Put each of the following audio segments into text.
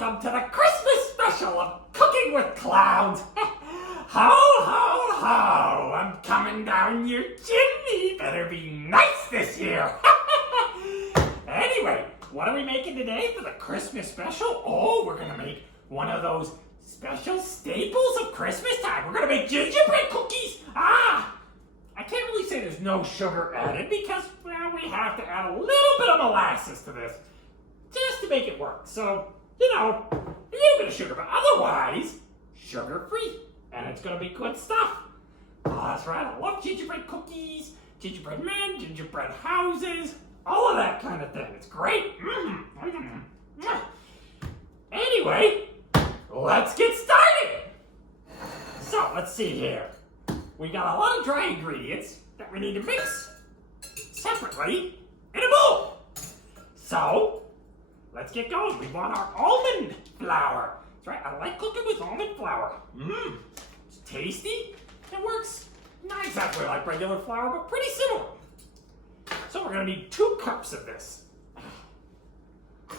welcome to the Christmas special of Cooking with Clowns. Ho, ho, ho, I'm coming down your chimney. Better be nice this year. Anyway, what are we making today for the Christmas special? Oh, we're gonna make one of those special staples of Christmas time. We're gonna make gingerbread cookies. I can't really say there's no sugar added because, well, we have to add a little bit of molasses to this just to make it work. So, you know, a little bit of sugar, but otherwise, sugar-free. And it's gonna be good stuff. Oh, that's right, I love gingerbread cookies, gingerbread men, gingerbread houses, all of that kind of thing. It's great. Anyway, let's get started. So, let's see here. We got a lot of dry ingredients that we need to mix separately in a bowl. So, let's get going. We want our almond flour. That's right, I like cooking with almond flour. It's tasty. It works not exactly like regular flour, but pretty similar. So we're gonna need 2 cups of this. We're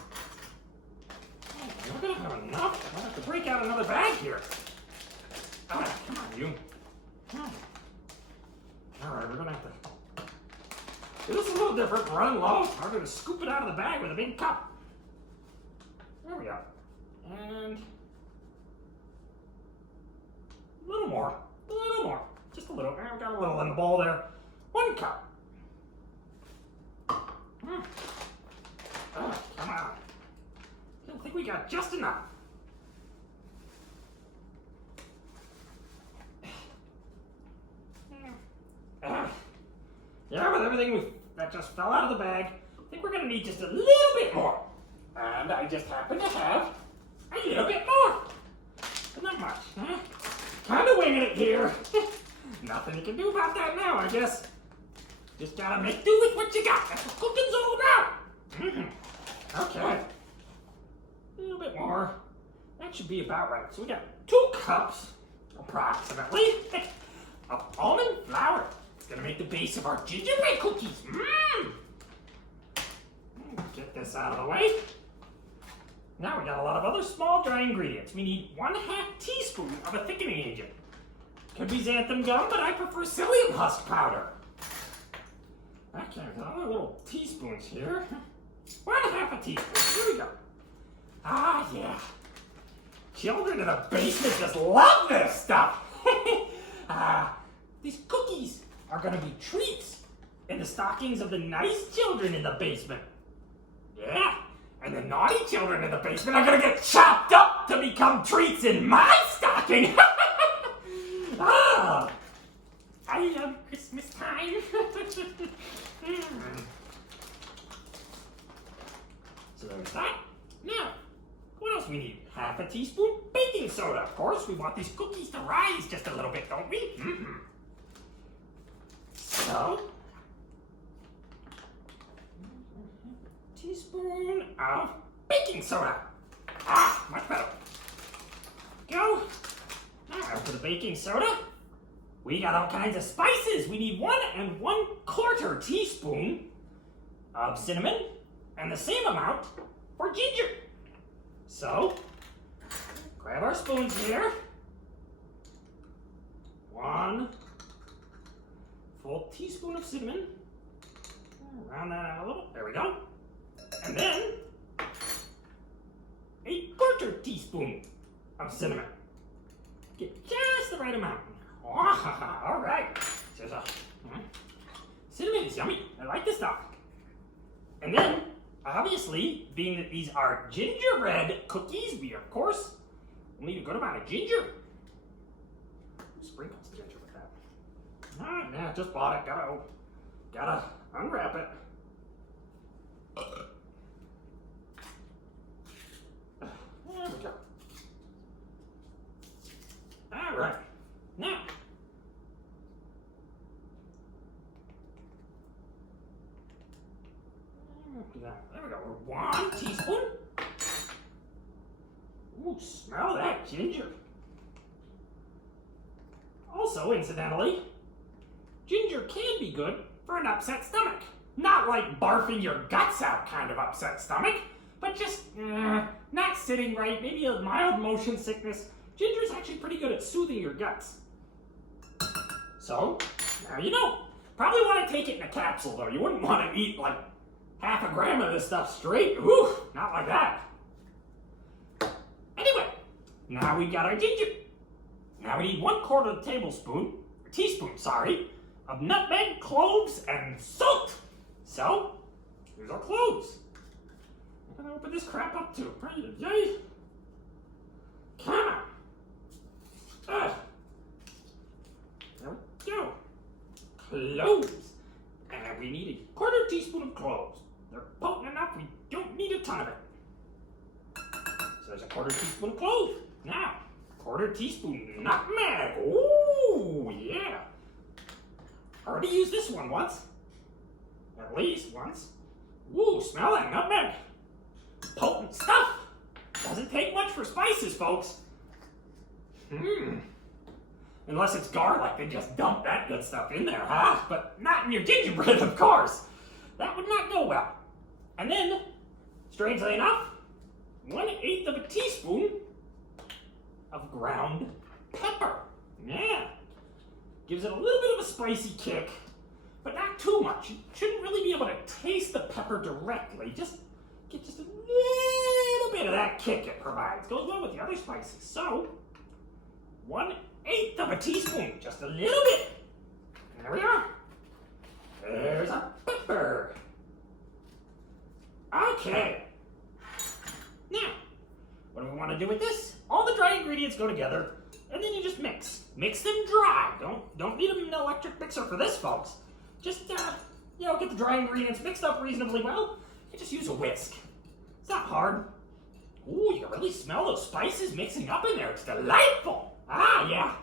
gonna have enough. I'll have to break out another bag here. Come on, you. Alright, we're gonna have to do this a little different. We're running low. We're gonna scoop it out of the bag with a big cup. There we go. And a little more. Just a little. I've got a little in the bowl there. 1 cup. Come on. I don't think we got just enough. Yeah, with everything that just fell out of the bag, I think we're gonna need just a little bit more. And I just happen to have a little bit more. But not much, huh? Kind of winging it here. Nothing you can do about that now, I guess. Just gotta make do with what you got. That's what cooking's all about. Okay. A little bit more. That should be about right. So we got 2 cups, approximately, of almond flour. It's gonna make the base of our gingerbread cookies. Get this out of the way. Now we got a lot of other small dry ingredients. We need 1/2 teaspoon of a thickening agent. Could be xanthan gum, but I prefer psyllium husk powder. Okay, we got other little teaspoons here. 1/2 teaspoon. Here we go. Yeah. Children in the basement just love this stuff. These cookies are gonna be treats in the stockings of the nice children in the basement. Yeah. And the naughty children in the basement are gonna get chopped up to become treats in my stocking. I love Christmas time. So there's that. Now, what else we need? 1/2 teaspoon baking soda. Of course, we want these cookies to rise just a little bit, don't we? So, teaspoon of baking soda. Much better. Go. Now for the baking soda, we got all kinds of spices. We need 1 1/4 teaspoon of cinnamon and the same amount for ginger. So, grab our spoons here. 1 full teaspoon of cinnamon. Round that out a little. There we go. And then, 1/4 teaspoon of cinnamon. Get just the right amount. All right. Cinnamon is yummy. I like this stuff. And then, obviously, being that these are gingerbread cookies, we, of course, will need a good amount of ginger. Sprinkle some ginger with that. All right, yeah, just bought it. Gotta unwrap it. There we go. All right. Now, there we go. 1 teaspoon. Ooh, smell that ginger. Also, incidentally, ginger can be good for an upset stomach. Not like barfing your guts out kind of upset stomach, but just not sitting right, maybe a mild motion sickness. Ginger's actually pretty good at soothing your guts. So, now you know. Probably want to take it in a capsule though. You wouldn't want to eat like half a gram of this stuff straight. Ooh, not like that. Anyway, now we got our ginger. Now we need 1/4 teaspoon, of nutmeg, cloves, and salt. So, here's our cloves. I'm gonna open this crap up too. Yay! Come on. There we go. Cloves. And we need 1/4 teaspoon of cloves. They're potent enough, we don't need a ton of it. So there's 1/4 teaspoon of cloves. Now, 1/4 teaspoon nutmeg. Ooh, yeah. Already used this one once. At least once. Ooh, smell that nutmeg. Potent stuff. Doesn't take much for spices, folks. Unless it's garlic, they just dump that good stuff in there, huh? But not in your gingerbread, of course. That would not go well. And then, strangely enough, 1/8 of a teaspoon of ground pepper. Yeah. Gives it a little bit of a spicy kick, but not too much. You shouldn't really be able to taste the pepper directly. Just get just a little bit of that kick it provides. Goes well with the other spices. So, 1/8 of a teaspoon, just a little bit. There we are. There's our pepper. Okay. Now, what do we want to do with this? All the dry ingredients go together, and then you just mix. Mix them dry. Don't need an electric mixer for this, folks. Just get the dry ingredients mixed up reasonably well. You just use a whisk. It's not hard. Ooh, you can really smell those spices mixing up in there. It's delightful. Ah, yeah.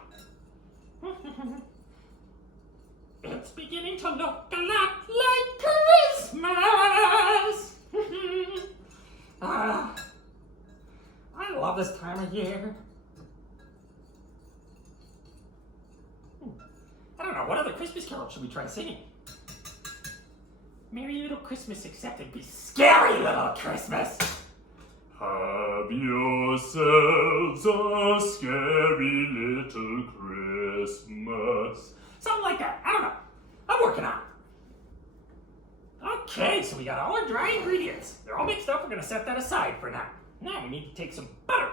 It's beginning to look a lot like Christmas. I love this time of year. I don't know, what other Christmas carol should we try singing? Merry Little Christmas, except it'd be Scary Little Christmas. Have yourselves a scary little Christmas. Something like that. I don't know. I'm working on it. Okay, so we got all our dry ingredients. They're all mixed up. We're going to set that aside for now. Now we need to take some butter.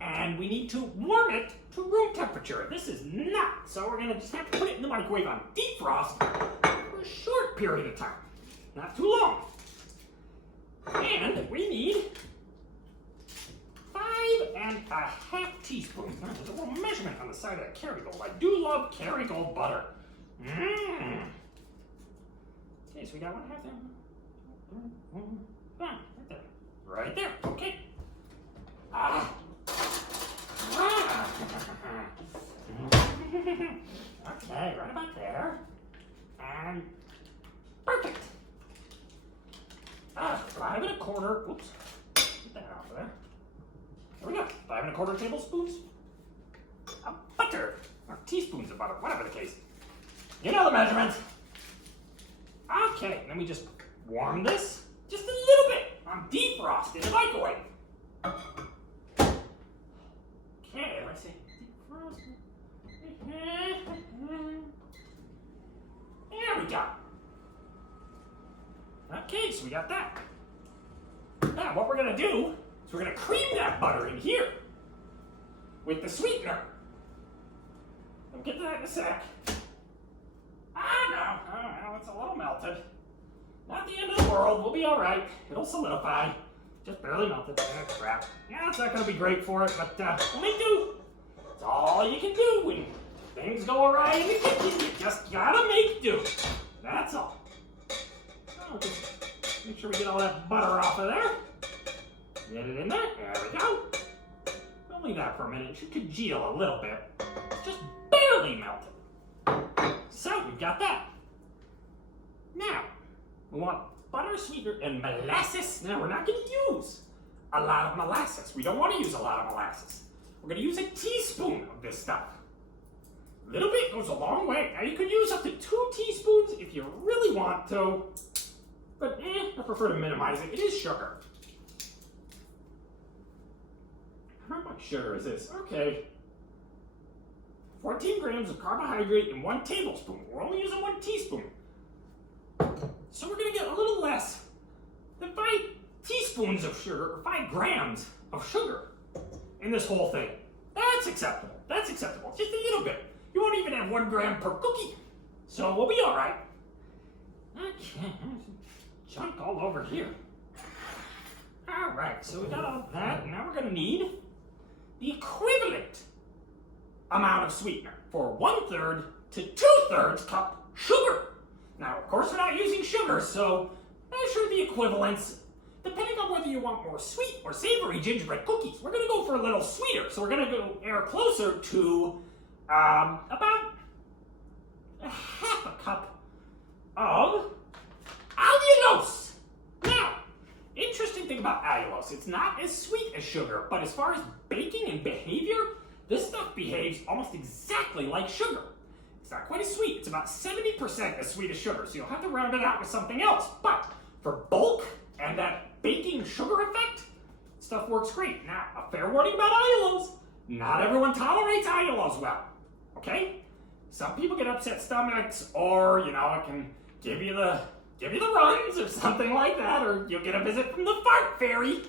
And we need to warm it to room temperature. This is not. So we're going to just have to put it in the microwave on defrost for a short period of time. Not too long. And we need 5½ teaspoons. Now, there's a little measurement on the side of that Kerrygold. I do love Kerrygold butter. Okay, so we got 1/2 there. Right there. Right there. Okay. Okay, right about there. And perfect. 5¼ oops. Get that off of there. There we go. 5¼ tablespoons of butter. Or teaspoons of butter, whatever the case. You know the measurements. Okay, then we just warm this just a little bit on defrost in the microwave. Okay, let's see. Defrost. There we go. Okay, so we got that. Now, what we're going to do is we're going to cream that butter in here with the sweetener. We'll get to that in a sec. No, it's a little melted. Not the end of the world. We'll be all right. It'll solidify. Just barely melted. Crap. Yeah, it's not going to be great for it, but we'll make do. It's all you can do when things go awry in the kitchen. You just gotta make do. That's all. So just make sure we get all that butter off of there. Get it in there. There we go. We'll leave that for a minute. It should congeal a little bit. Just barely melted. So we've got that. Now, we want butter, sweetener, and molasses. Now, we're not going to use a lot of molasses. We don't want to use a lot of molasses. We're going to use a teaspoon of this stuff. A little bit goes a long way. Now, you could use up to 2 teaspoons if you really want to. But, the prefer to minimize it. It is sugar. How much sugar is this? Okay. 14 grams of carbohydrate in 1 tablespoon. We're only using 1 teaspoon. So we're going to get a little less than 5 teaspoons of sugar, or 5 grams of sugar in this whole thing. That's acceptable. That's acceptable. Just a little bit. You won't even have 1 gram per cookie. So we'll be all right. Okay, junk all over here. All right, so we got all that. Now we're going to need the equivalent amount of sweetener for 1/3 to 2/3 cup sugar. Now, of course, we're not using sugar, so measure the equivalence depending on whether you want more sweet or savory gingerbread cookies. We're going to go for a little sweeter, so we're going to go air closer to about a 1/2 cup of allulose. Now, interesting thing about allulose, it's not as sweet as sugar, but as far as baking and behavior, this stuff behaves almost exactly like sugar. It's not quite as sweet. It's about 70% as sweet as sugar, so you'll have to round it out with something else. But for bulk and that baking sugar effect, stuff works great. Now, a fair warning about allulose. Not everyone tolerates allulose well, okay? Some people get upset stomachs, or, you know, it can give you the runs or something like that, or you'll get a visit from the fart fairy.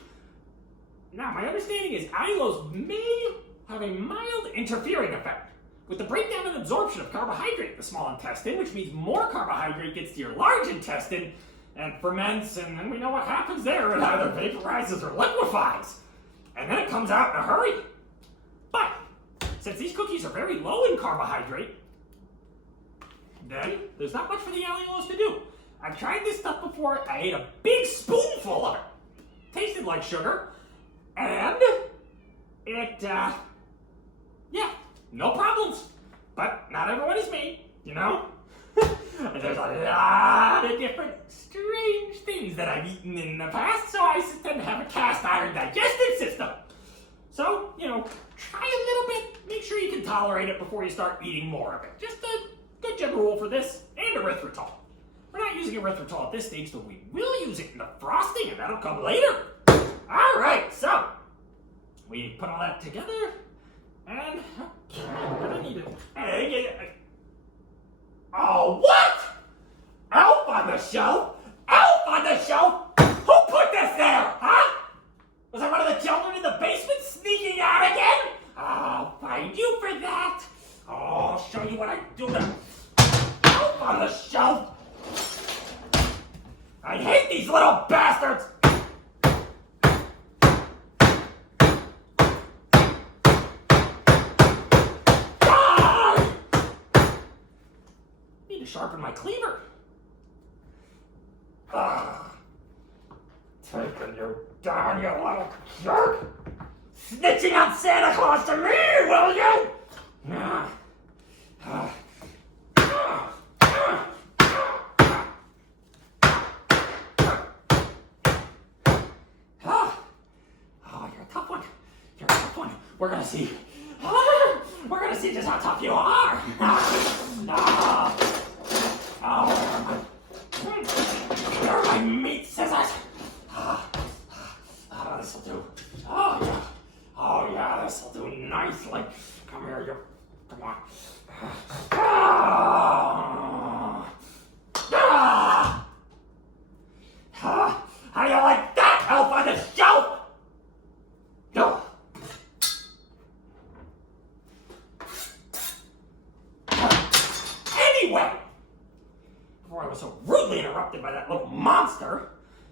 Now, my understanding is allulose may have a mild interfering effect with the breakdown and absorption of carbohydrate in the small intestine, which means more carbohydrate gets to your large intestine and ferments, and then we know what happens there. It either vaporizes or liquefies, and then it comes out in a hurry. But since these cookies are very low in carbohydrate, then there's not much for the allulose to do. I've tried this stuff before. I ate a big spoonful of it. Tasted like sugar, and it, yeah, no problems. But not everyone is me, you know? There's a lot of different strange things that I've eaten in the past, so I tend to have a cast iron digestive system. So, you know, try a little bit. Make sure you can tolerate it before you start eating more of it. Just a good general rule for this, and erythritol. We're not using erythritol at this stage, but we will use it in the frosting, and that'll come later. All right, so we put all that together, and we're gonna need an egg. Oh, what? Elf on the shelf? Elf on the shelf? Who put this there, huh? Was I one of the children in the basement sneaking out again? I'll find you for that. Oh, I'll show you what I do to Elf on the shelf. I hate these little bastards. To sharpen my cleaver. Taking you down, you little jerk! Snitching on Santa Claus to me, will you? Oh, you're a tough one. You're a tough one. We're gonna see. We're gonna see just how tough you are. Where are my meat scissors? This'll do. Oh yeah, this'll do nicely. Come here, you. Come on. How do you like that, Elf on the shelf? No. Anyway, before I was so rudely interrupted by that little monster,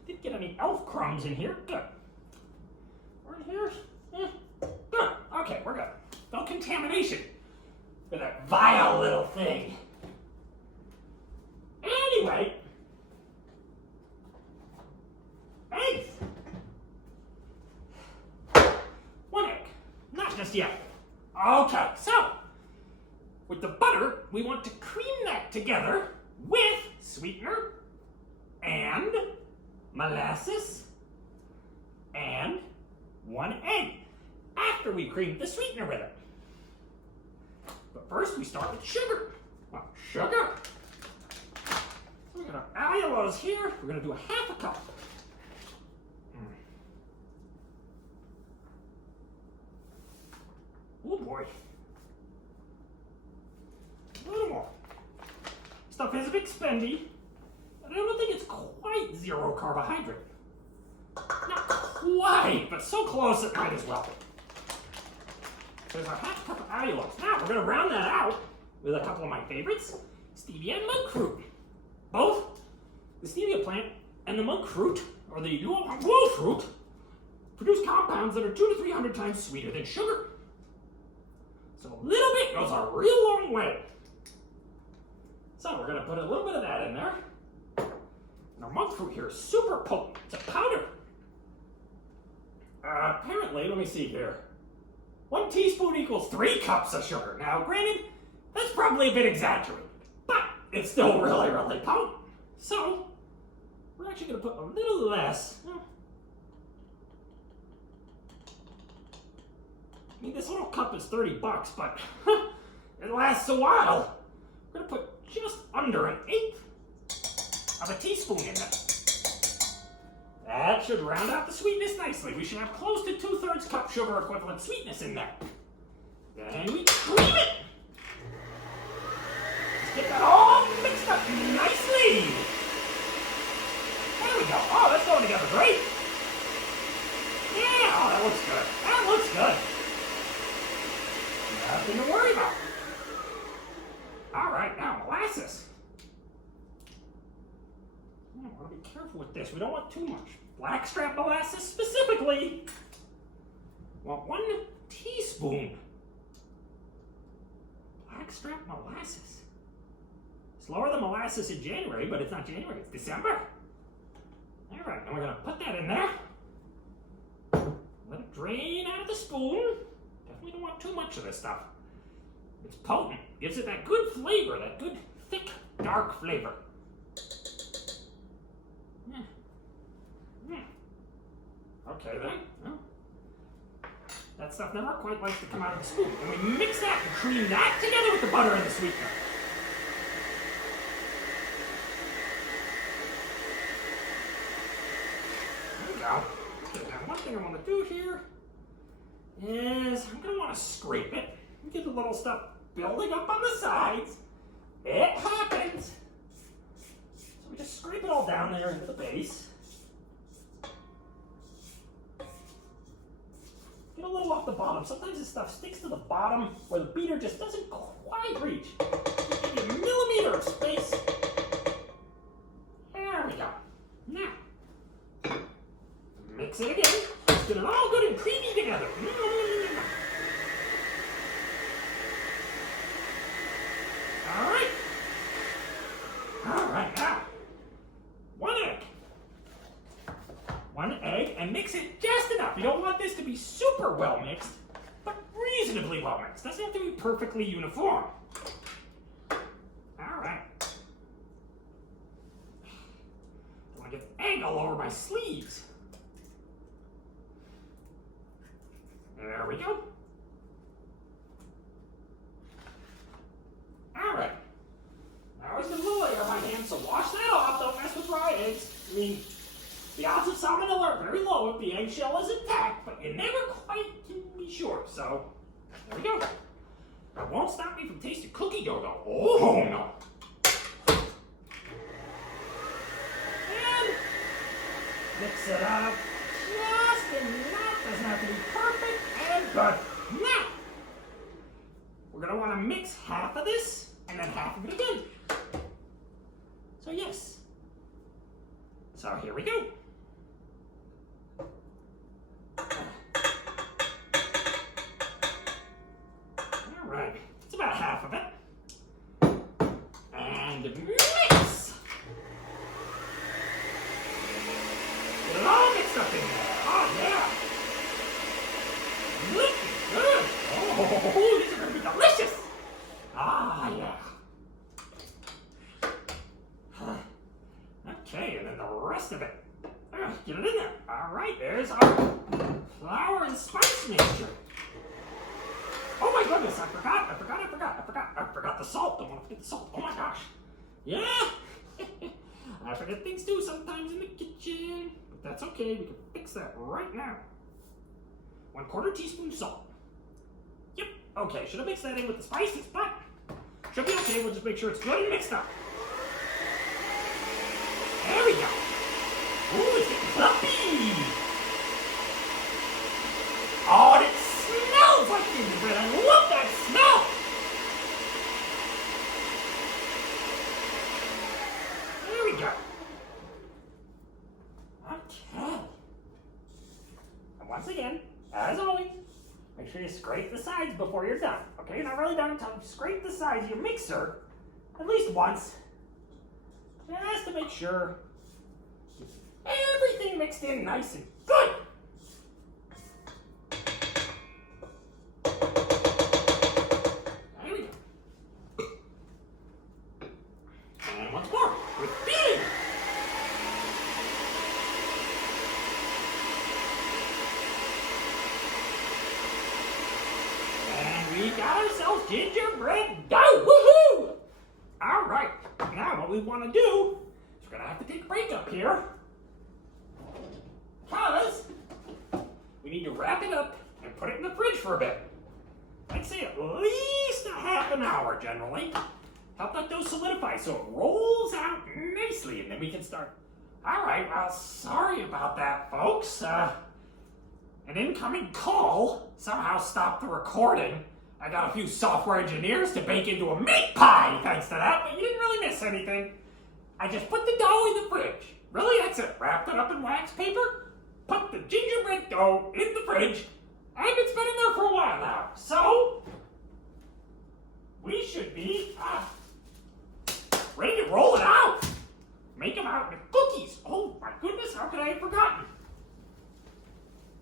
didn't get any elf crumbs in here. Good. We're in here. Good. Okay, we're good. No contamination with that vile little thing. Anyway, eggs. 1 egg. Not just yet. Okay, so with the butter, we want to cream that together with sweetener and molasses and 1 egg after we cream the sweetener with it. But first we start with sugar. Well, sugar. So we're gonna Iowas here. We're gonna do a half a cup. Oh boy. A little more. Stuff is a bit spendy, but I don't think it's quite zero carbohydrate. Not quite, but so close it might as well be. There's our half cup of allulose. Now we're going to round that out with a couple of my favorites, stevia and monk fruit. Both the stevia plant and the monk fruit, or the wolf fruit, produce compounds that are 200 to 300 times sweeter than sugar. So a little bit goes a real long way. So we're going to put a little bit of that in there. And our monk fruit here is super potent. It's a powder. Apparently, let me see here. 1 teaspoon equals 3 cups of sugar. Now, granted, that's probably a bit exaggerated, but it's still really, really potent. So, we're actually going to put a little less. I mean, this little cup is $30, but it lasts a while. We're going to put just under 1/8 of a teaspoon in there. That should round out the sweetness nicely. We should have close to 2/3 cup sugar equivalent sweetness in there. Then we cream it. Let's get that all mixed up nicely. There we go. Oh, that's going together great. Yeah, oh, that looks good. That looks good. Nothing to worry about. All right, now molasses. I want to be careful with this. We don't want too much. Blackstrap molasses specifically. Want 1 teaspoon. Blackstrap molasses. It's lower than molasses in January, but it's not January, it's December. All right, now we're going to put that in there. Let it drain out of the spoon. Definitely don't want too much of this stuff. It's potent. Gives it that good flavor, that good, thick, dark flavor. Okay then. Well, that stuff never quite likes to come out of the spoon. And we mix that and cream that together with the butter and the sweetener. There we go. Okay, now one thing I want to do here is I'm going to want to scrape it. Get the little stuff building up on the sides. It happens. So we just scrape it all down there into the base. Get a little off the bottom. Sometimes this stuff sticks to the bottom where the beater just doesn't quite reach. Just give you a millimeter of space. There we go. Now, mix it again. Let's get it all good and creamy together. All right, now, 1 egg. 1 egg, and mix it just enough. You don't want this to be super well mixed, but reasonably well mixed. Doesn't have to be perfectly uniform. All right. Don't want to get egg all over my sleeves. There we go. All right. Now there's a little layer on my hand, so wash that off. Don't mess with raw eggs. I mean, the odds of salmonella are very low if the eggshell is intact, but you never quite can be sure. So, there we go. That won't stop me from tasting cookie dough, though. Oh, no. And mix it up just enough. Doesn't have to be perfect and good. Now, we're going to want to mix half of this and then half of it again. So, yes. So, here we go. All right, it's about half of it. And mix. Get it all mixed up in there. Oh, yeah. Looking good. Oh, these are going to be delicious. Ah, yeah. Okay, and then the rest of it. Get it in there. All right, there's our flour and spice mixture. Oh my goodness, I forgot the salt. Don't want to forget the salt. Oh my gosh. Yeah. I forgot forget things too sometimes in the kitchen. But that's okay, we can fix that right now. 1/4 teaspoon salt. Yep, okay, should have mixed that in with the spices, but should be okay. We'll just make sure it's good and mixed up. There we go. Ooh, it's getting fluffy. Oh, and it smells like gingerbread. I love that smell. There we go. Okay. And once again, as always, make sure you scrape the sides before you're done. Okay, you're not really done until you scrape the sides of your mixer at least once. Just to make sure everything mixed in nice and good. There we go. And once more, with beating. And we got ourselves gingerbread dough. Woohoo! All right, now what we want to do is we're going to have to take a break up here. Because we need to wrap it up and put it in the fridge for a bit. I'd say at least a half an hour generally. Help that dough solidify so it rolls out nicely and then we can start. All right, well, sorry about that, folks. An incoming call somehow stopped the recording. I got a few software engineers to bake into a meat pie thanks to that, but you didn't really miss anything. I just put the dough in the fridge. Really, that's it. Wrapped it up in wax paper, put the gingerbread dough in the fridge, and it's been in there for a while now. So, we should be ready to roll it out. Make them out into cookies. Oh my goodness, how could I have forgotten?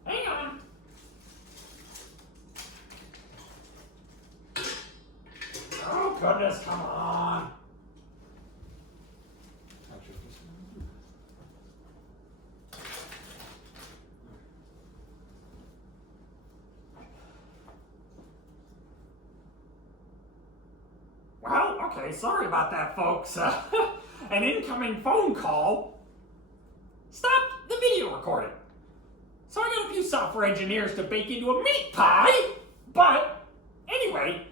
Hang on. Oh goodness, come on. Well, okay, sorry about that, folks. An incoming phone call stopped the video recording. So I got a few software engineers to bake into a meat pie, but anyway,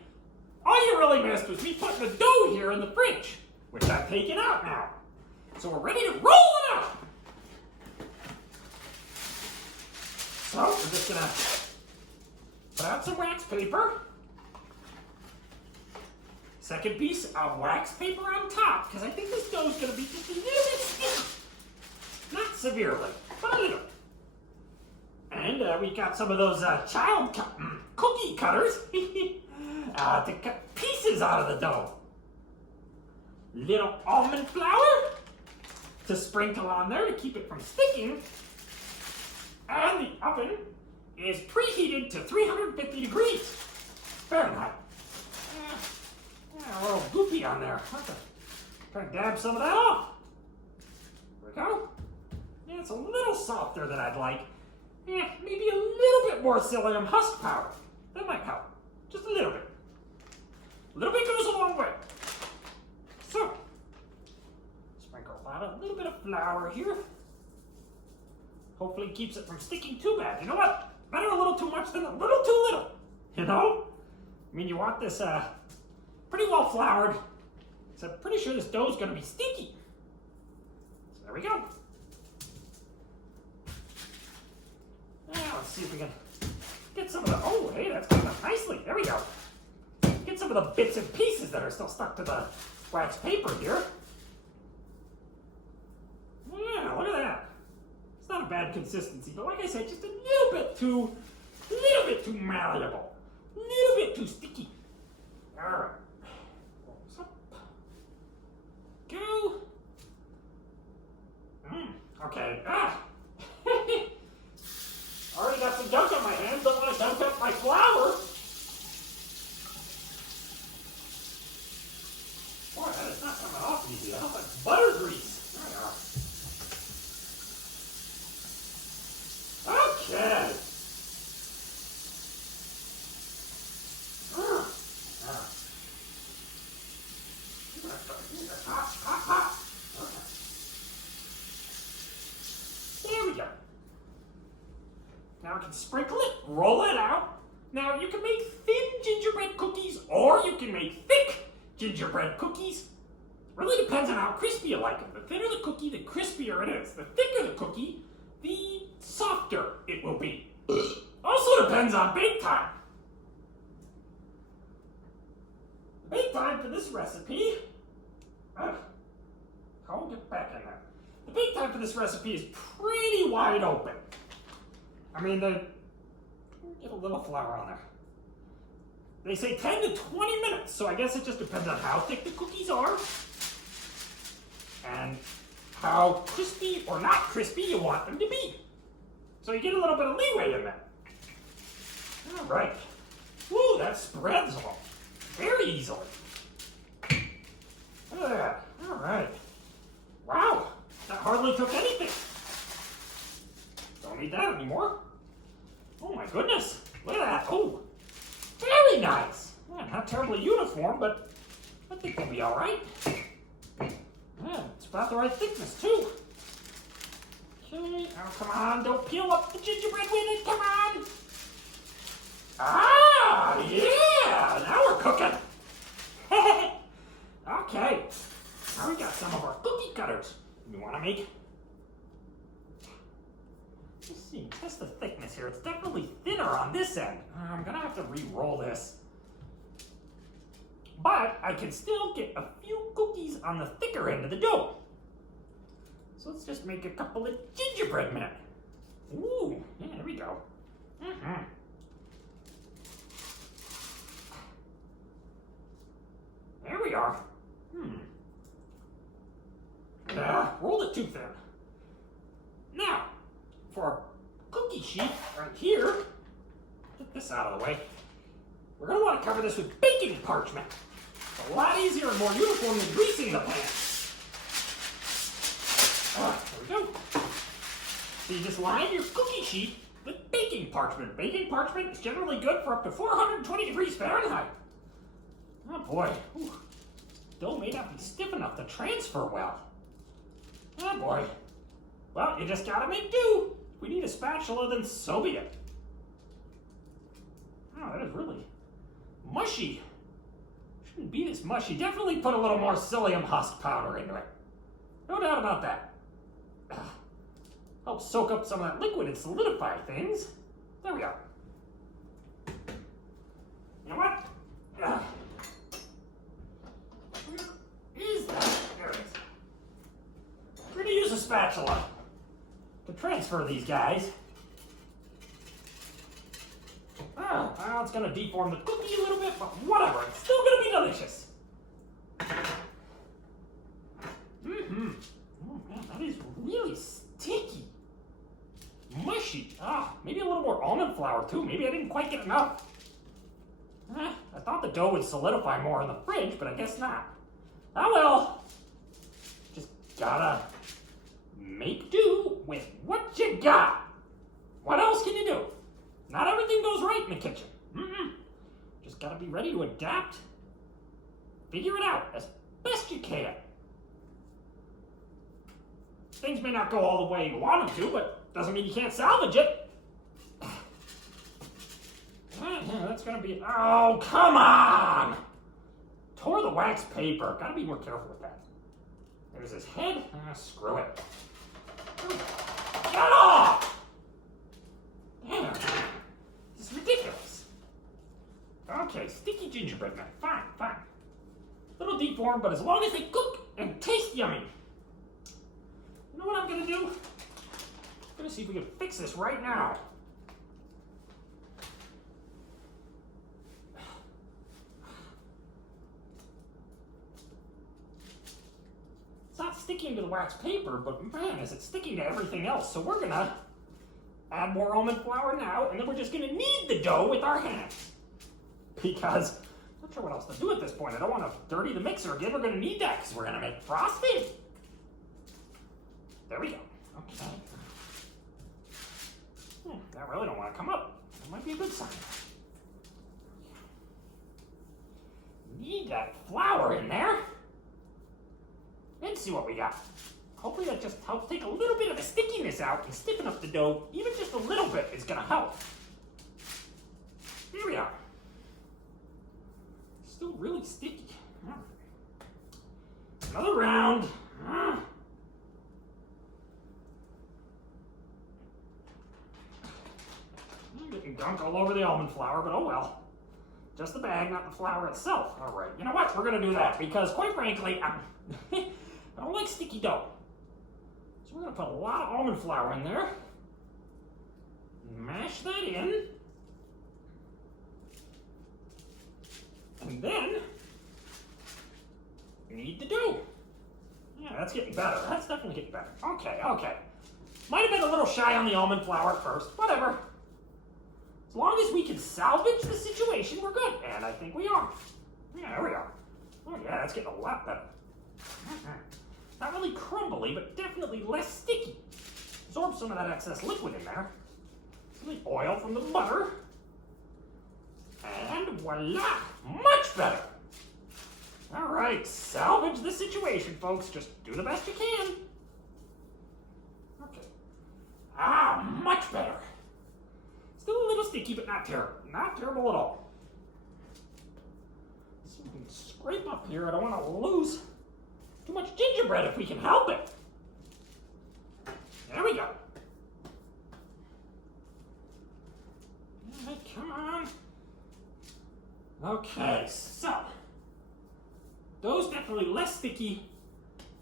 all you really missed was me putting the dough here in the fridge, which I've taken out now. So we're ready to roll it out. So we're just gonna put out some wax paper. Second piece of wax paper on top, because I think this dough is gonna be just a little bit sticky. Not severely, but a little. And we got some of those cookie cutters to cut pieces out of the dough. Little almond flour to sprinkle on there to keep it from sticking. And the oven is preheated to 350 degrees Fahrenheit. A little goopy on there. I'll have to try and dab some of that off. There we go. Yeah, it's a little softer than I'd like. Yeah, maybe a little bit more psyllium husk powder. That might help. Just a little bit. A little bit goes a long way. So, sprinkle out a little bit of flour here. Hopefully keeps it from sticking too bad. You know what? Better a little too much than a little too little. You know? I mean, you want this pretty well floured. So I'm pretty sure this dough is going to be sticky. So there we go. Now let's see if we can get some of the, oh hey, that's coming up nicely. There we go. Get some of the bits and pieces that are still stuck to the wax paper here. Yeah, look at that. It's not a bad consistency, but like I said, just a little bit too malleable. A little bit too sticky. All right. Rolls up. Go. Okay. Already got some gunk on my hands. Don't want to dunk up my flour. Boy, that is not coming off easy. I hope that's butter grease. There we are. Okay. Hot. Okay. can sprinkle it, roll it out. Now, you can make thin gingerbread cookies, or you can make thick gingerbread cookies. Really depends on how crispy you like them. The thinner the cookie, the crispier it is. The thicker the cookie, the softer it will be. Also depends on bake time. The bake time for this recipe... I'll get back in there. The bake time for this recipe is pretty wide open. I mean, get a little flour on there. They say 10 to 20 minutes, so I guess it just depends on how thick the cookies are and how crispy or not crispy you want them to be. So you get a little bit of leeway in that. All right. Woo, that spreads along very easily. Look at that. All right. Wow, that hardly took anything. Don't need that anymore. Oh my goodness, look at that. Oh, very nice. Yeah, not terribly uniform, but I think we'll be all right. Yeah, it's about the right thickness too. Okay, oh come on, don't peel up the gingerbread with it, come on. Ah, yeah, now we're cooking. Okay. Now we got some of our cookie cutters. We want to make... Let's see, test the thickness here. It's definitely thinner on this end. I'm going to have to re-roll this. But I can still get a few cookies on the thicker end of the dough. So let's just make a couple of gingerbread men. Ooh, yeah, there we go. There we are. Rolled it too thin. Now, for our cookie sheet right here, get this out of the way. We're going to want to cover this with baking parchment. It's a lot easier and more uniform than greasing the pan. There we go. So you just line your cookie sheet with baking parchment. Baking parchment is generally good for up to 420 degrees Fahrenheit. Oh boy. Ooh. Dough may not be stiff enough to transfer well. Oh boy. Well, you just gotta make do. If we need a spatula, then so be it. Oh, that is really mushy. Shouldn't be this mushy. Definitely put a little more psyllium husk powder into it. No doubt about that. Help soak up some of that liquid and solidify things. There we are. You know what? Where is that? There it is. We're going to use a spatula to transfer these guys. Oh, well, it's going to deform the cookie a little bit, but whatever. It's still going to be delicious. Oh, man, that is really sticky. Mushy. Maybe a little more almond flour, too. Maybe I didn't quite get enough. I thought the dough would solidify more in the fridge, but I guess not. Oh well. Just gotta make do with what you got. What else can you do? Not everything goes right in the kitchen. Just gotta be ready to adapt. Figure it out as best you can. Things may not go all the way you want them to, but doesn't mean you can't salvage it. That's gonna be... Oh, come on! Tore the wax paper. Gotta be more careful with that. There's his head. Screw it. Get off! Damn. This is ridiculous. Okay, sticky gingerbread man. Fine, fine. Little deformed, but as long as they cook and taste yummy. You know what I'm gonna do? I'm gonna see if we can fix this right now. It's not sticking to the wax paper, but man, is it sticking to everything else. So we're gonna add more almond flour now, and then we're just gonna knead the dough with our hands. Because I'm not sure what else to do at this point. I don't want to dirty the mixer again. We're gonna need that because we're gonna make frosting. There we go. Okay. I really don't want to come up. That might be a good sign. Need that flour in there. And see what we got. hopefully that just helps take a little bit of the stickiness out and stiffen up the dough. Even just a little bit is gonna help. Here we are. Still really sticky. Another round. I'm getting gunk all over the almond flour, but oh well. Just the bag, not the flour itself. All right, you know what? We're gonna do that because, quite frankly, I don't like sticky dough. So we're gonna put a lot of almond flour in there. Mash that in. And then, knead the dough. Yeah, that's getting better. That's definitely getting better. Okay, okay. Might have been a little shy on the almond flour at first. Whatever. As long as we can salvage the situation, we're good. And I think we are. Yeah, there we are. Oh yeah, that's getting a lot better. Not really crumbly, but definitely less sticky. Absorb some of that excess liquid in there. Some of the oil from the butter. And voila! Much better! All right, salvage the situation, folks. Just do the best you can. Okay. Ah, much better. Still a little sticky, but not terrible. Not terrible at all. So we can scrape up here. I don't want to lose too much gingerbread if we can help it. There we go. All right, come on. Okay, so dough's definitely less sticky,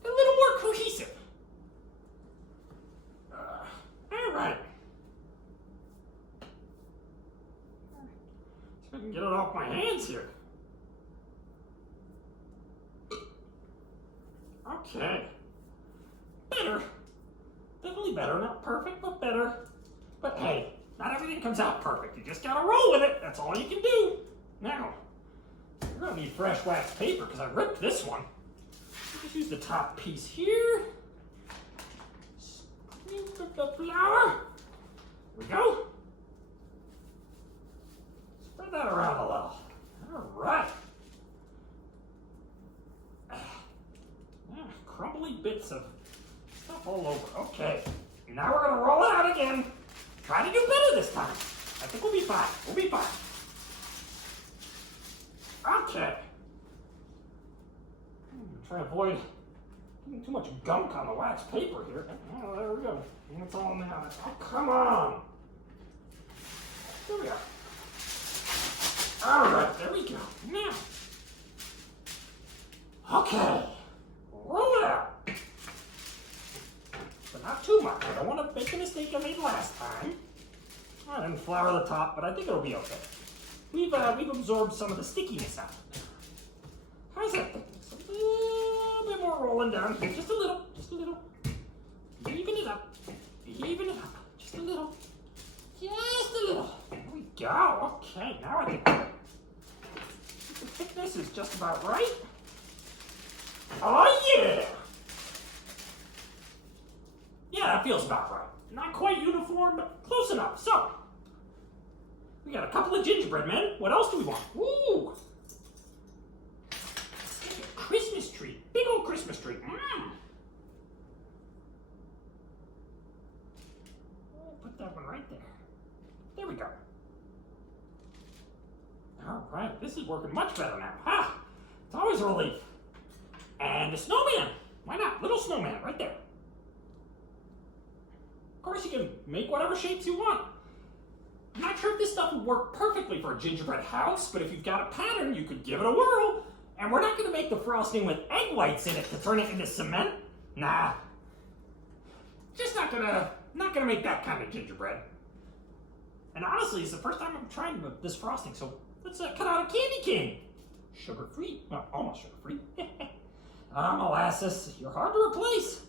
a little more cohesive. All right. See if I can get it off my hands here. Okay. Better. Definitely better. Not perfect, but better. But hey, not everything comes out perfect. You just gotta roll with it. That's all you can do. Now, we're gonna need fresh wax paper because I ripped this one. Just use the top piece here. Scoop up the flour. Here we go. Spread that around a little. All right. Crumbly bits of stuff all over. Okay. Now we're gonna roll it out again. Try to do better this time. I think we'll be fine. We'll be fine. Okay. Try to avoid getting too much gunk on the wax paper here. Oh, there we go. And it's all now. Oh, come on. There we are. All right, there we go. Now. Okay. Roll it out. But not too much. I don't want to make the mistake I made last time. I didn't flour the top, but I think it'll be okay. We've absorbed some of the stickiness out. How's that? Just a little bit more rolling down here. Just a little. Just a little. Even it up. Even it up. Just a little. Just a little. There we go. Okay, now I think the thickness is just about right. Oh yeah! Yeah, that feels about right. Not quite uniform, but close enough. So, we got a couple of gingerbread men. What else do we want? Ooh! Christmas tree. Big old Christmas tree. Put that one right there. There we go. All right, this is working much better now. Ha! It's always a relief. And a snowman. Why not? Little snowman right there. Of course, you can make whatever shapes you want. I'm not sure if this stuff would work perfectly for a gingerbread house, but if you've got a pattern, you could give it a whirl. And we're not going to make the frosting with egg whites in it to turn it into cement. Nah. Just not gonna make that kind of gingerbread. And honestly, it's the first time I'm trying this frosting, so let's cut out a candy cane. Sugar-free. Well, almost sugar-free. Molasses. You're hard to replace.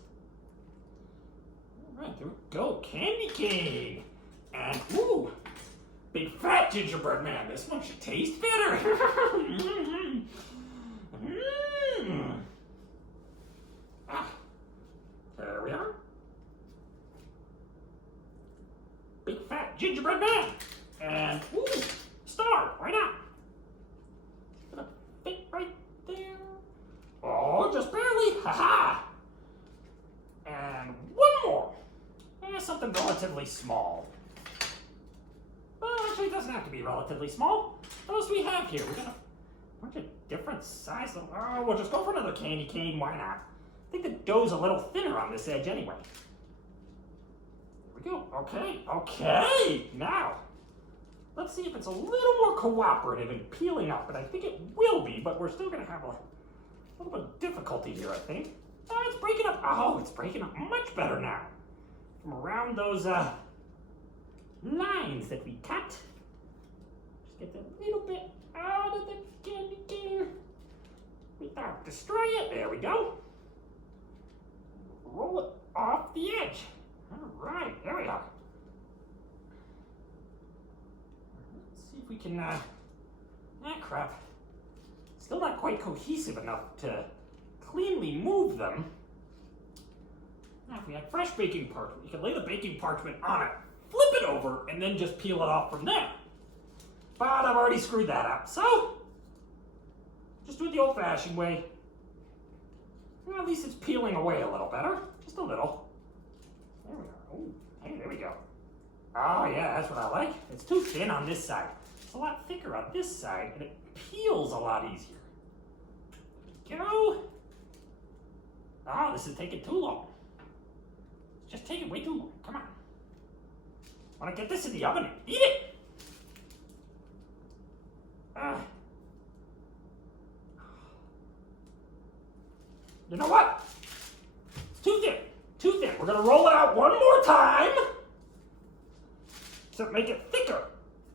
All right, there we go. Candy cane. And, ooh, big fat gingerbread man. This one should taste better. There we are. Big fat gingerbread man. And, ooh, star. Why not? It's gonna fit right there. Oh, just barely. Ha-ha. something relatively small. Well, actually, it doesn't have to be relatively small. What else do we have here? We got a bunch of different sizes. Oh, we'll just go for another candy cane. Why not? I think the dough's a little thinner on this edge anyway. There we go. Okay. Now, let's see if it's a little more cooperative in peeling up. And I think it will be, but we're still going to have a little bit of difficulty here, I think. Oh, it's breaking up. Oh, it's breaking up much better now. From around those lines that we cut. Just get that little bit out of the candy cane without destroy it. There we go. Roll it off the edge. All right, there we are. Let's see if we can, crap. Still not quite cohesive enough to cleanly move them. Now, if we had fresh baking parchment, you could lay the baking parchment on it, flip it over, and then just peel it off from there. But I've already screwed that up, so just do it the old-fashioned way. Well, at least it's peeling away a little better, just a little. There we are. Oh, hey, there we go. Oh yeah, that's what I like. It's too thin on this side. It's a lot thicker on this side, and it peels a lot easier. There we go. Oh, this is taking too long. It's just taking way too long. Come on. Want to get this in the oven and eat it? You know what? It's too thin. Too thin. We're going to roll it out one more time. So make it thicker.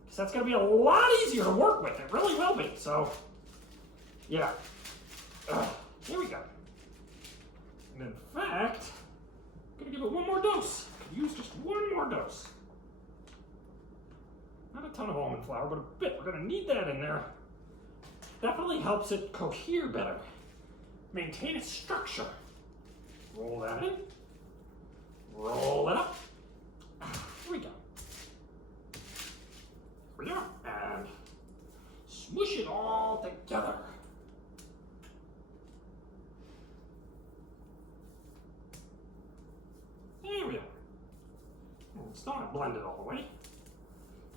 Because that's going to be a lot easier to work with. It really will be. So, yeah. Here we go. And in fact, I'm going to give it one more dose. Could use just one more dose. Not a ton of almond flour, but a bit. We're going to need that in there. Definitely helps it cohere better. Maintain its structure. Roll that in. Roll it up. Here we go. Here we are. And smush it all together. There we are. It's not blended all the way.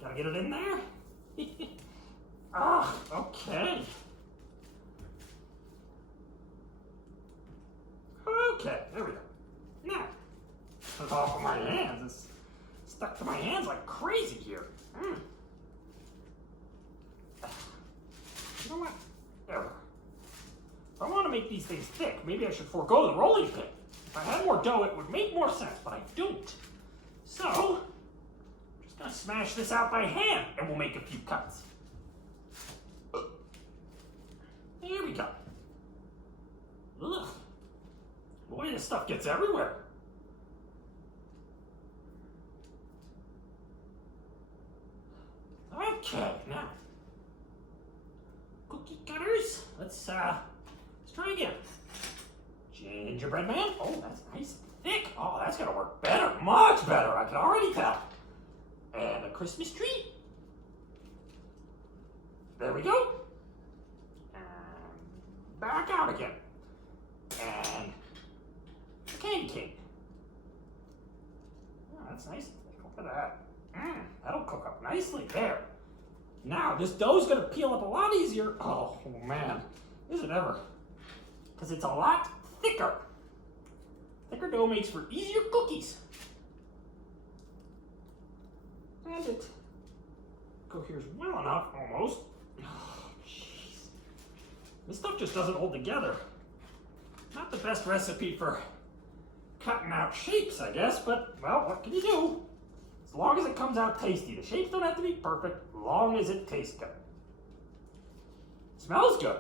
Gotta get it in there. Okay. Okay, there we go. Now, it's off of my hands. It's stuck to my hands like crazy here. You know what? There we go. If I want to make these things thick, maybe I should forego the rolling pin. If I had more dough, it would make more sense, but I don't. So, I'm just going to smash this out by hand, and we'll make a few cuts. There we go. Ugh. Boy, this stuff gets everywhere. Okay, now, cookie cutters. Let's try again. Gingerbread man. Oh, that's nice and thick. Oh, that's gonna work better, much better. I can already tell. And a Christmas tree. There we go. And back out again. And a candy cane. Oh, that's nice. Look at that. That'll cook up nicely there. Now, this dough's gonna peel up a lot easier. Oh man, is it ever? Because it's a lot thicker. Thicker dough makes for easier cookies. And it coheres well enough, almost. Oh, jeez. This stuff just doesn't hold together. Not the best recipe for cutting out shapes, I guess, but, well, what can you do? As long as it comes out tasty. The shapes don't have to be perfect, as long as it tastes good. Smells good.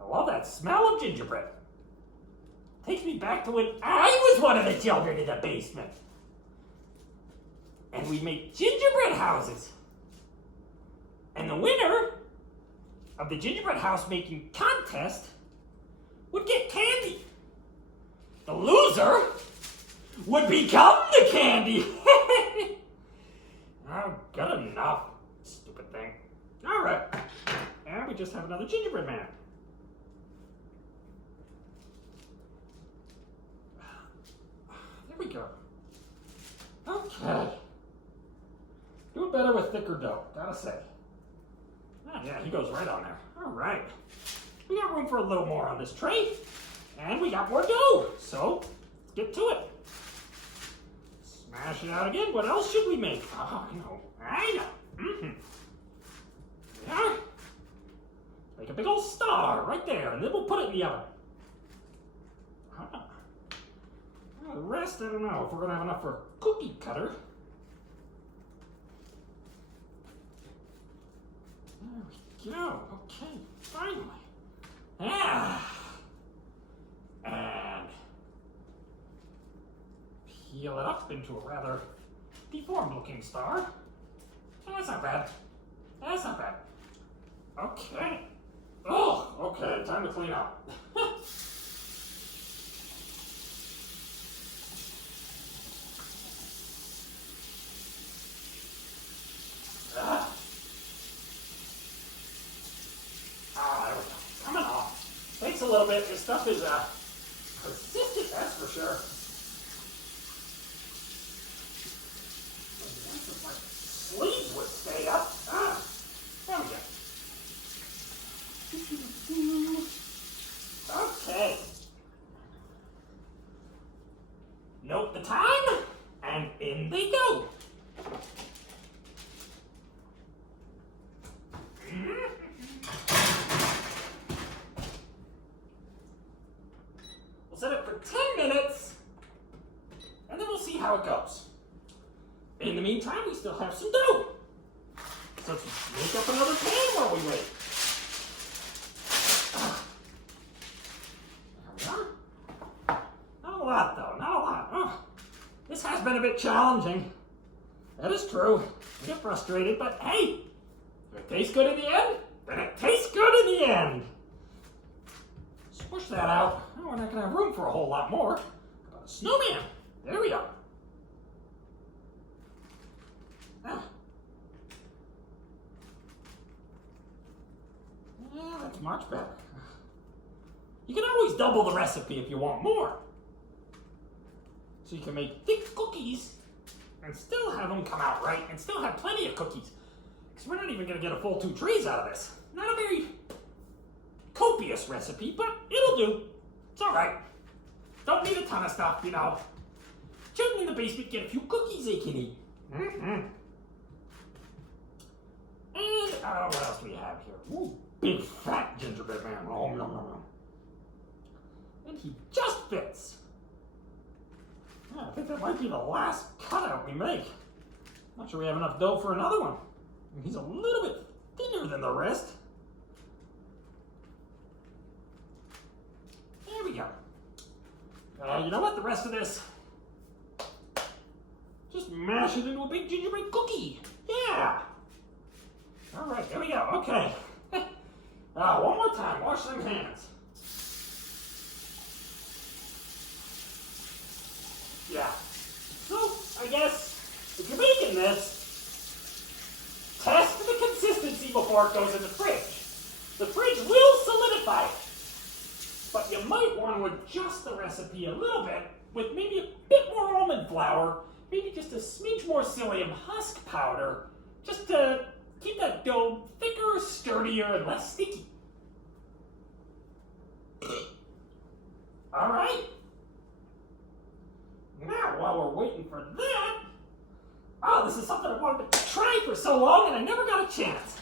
I love that smell of gingerbread. Takes me back to when I was one of the children in the basement. And we make gingerbread houses. And the winner of the gingerbread house making contest would get candy. The loser would become the candy. Oh, good enough. Stupid thing. All right. And we just have another gingerbread man. There we go. Okay. Doing better with thicker dough, gotta say. Oh, yeah, he goes right on there. All right. We got room for a little more on this tray. And we got more dough. So, let's get to it. Smash it out again. What else should we make? Oh, I know. Yeah. Make a big old star right there, and then we'll put it in the oven. Well, the rest, I don't know if we're going to have enough for a cookie cutter. There we go. Okay, finally. And peel it up into a rather deformed looking star. That's not bad. That's not bad. Okay. Oh, okay, time to clean up. There we go. Coming off. Takes a little bit. This stuff is persistent, that's for sure. My sleeves would stay up. There we go. Okay. Note the time, and in they go. We'll set it for 10 minutes, and then we'll see how it goes. In the meantime, we still have some dough. So let's make up another pan while we wait. There we are. Not a lot, though. Not a lot. Oh, this has been a bit challenging. That is true. I get frustrated, but hey, if it tastes good in the end, then it tastes good in the end. Let's push that out. Oh, we're not going to have room for a whole lot more. Got a snowman. There we are. Yeah, that's much better. You can always double the recipe if you want more. So you can make thick cookies and still have them come out right and still have plenty of cookies. Because we're not even going to get a full 2 trays out of this. Not a very copious recipe, but it'll do. It's all right. Don't need a ton of stuff, Children in the basement get a few cookies they can eat. And, what else do we have here? Ooh, big fat gingerbread man. Oh, no, no, no. And he just fits. Yeah, I think that might be the last cutout we make. Not sure we have enough dough for another one. He's a little bit thinner than the rest. There we go. You know what? The rest of this, just mash it into a big gingerbread cookie. Yeah. All right, there we go. Okay. One more time. Wash them hands. Yeah. So, I guess, if you're making this, test the consistency before it goes in the fridge. The fridge will solidify it. But you might want to adjust the recipe a little bit with maybe a bit more almond flour, maybe just a smidge more psyllium husk powder, just to keep that dough thicker, sturdier, and less sticky. All right. Now, while we're waiting for that, this is something I wanted to try for so long and I never got a chance